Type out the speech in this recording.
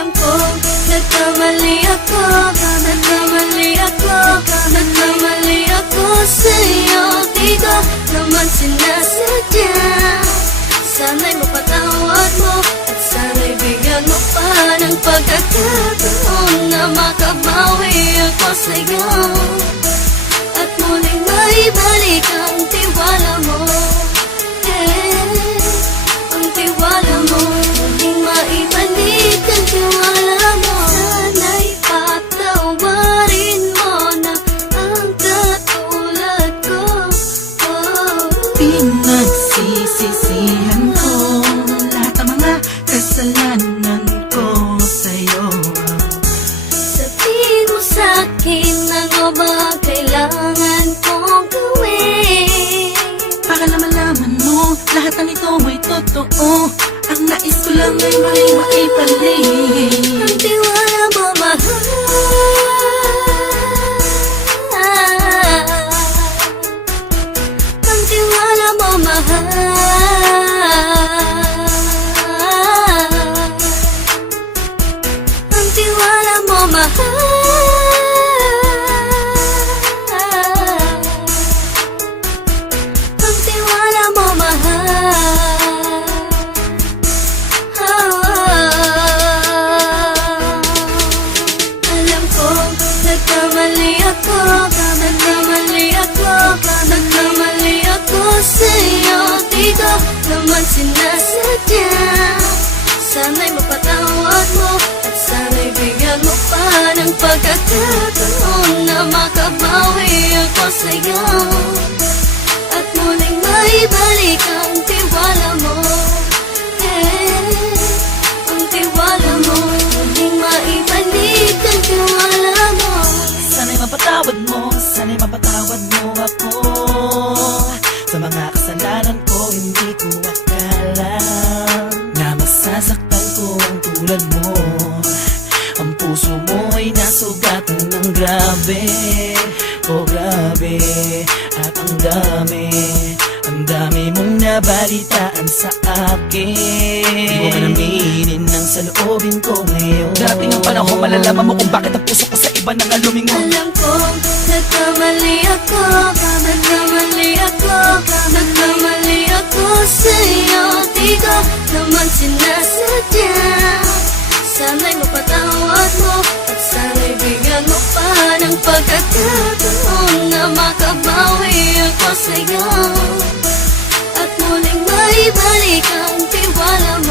Alam ko, nagkamali ako, nagkamali ako, nagkamali ako sa'yo. Di ko naman sinasadya. Sana'y mapatawad mo at sana'y bigyan mo pa ng pagkakataon na makabawi ako sa'yo at muling maibalik ang tiwala mo. Ang tiwala mo, muling maibalik ang tiwala mo. Sana'y patawarin mo na ang katulad ko. Pinagsisisihan ko lahat ng mga kasalanan ko sa'yo. Sabihin mo sa'kin ano ba kailangan kong gawin Para malaman mo lahat ng ito ay totoo. Ang nais ko lang ay maibalik ang tiwala mo, mahal. Ang tiwala mo, mahal. Ang tiwala mo, mahal. Ang tiwala mo, mahal. Alam ko, nagkamali ako, nagkamali ako, nagkamali ako sa'yo. Di ko naman sinasadya. Sana'y mapatawad mo at sana'y bigyan mo pa ng pagkakataon na makabawi ako sa'yo at muling maibalik ang tiwala mo. Ang tiwala mo, muling maibalik ang tiwala mo. Sana'y mapatawad mo, sana'y mapatawad mo ako sa mga kasalanan ko. Hindi ko akala na masasaktan ko ang tulad mo. Ang puso mo ay nasugatan ng grabe, oh grabe. At ang dami mong nabalitaan sa akin. Di mo man aminin ang saloobin ko ngayon. Darating ang panahon, malalaman mo kung bakit ang puso ko sa iba nang lumingon. Alam ko, nagkamali ako, nagkamali ako, nagkamali ako sa'yo. Di ko naman sinasadya. Sana'y mapatawad mo at sana'y bigyan mo pa ng pagkakataon na makabawi ako sa'yo at muling maibalik ang tiwala mo.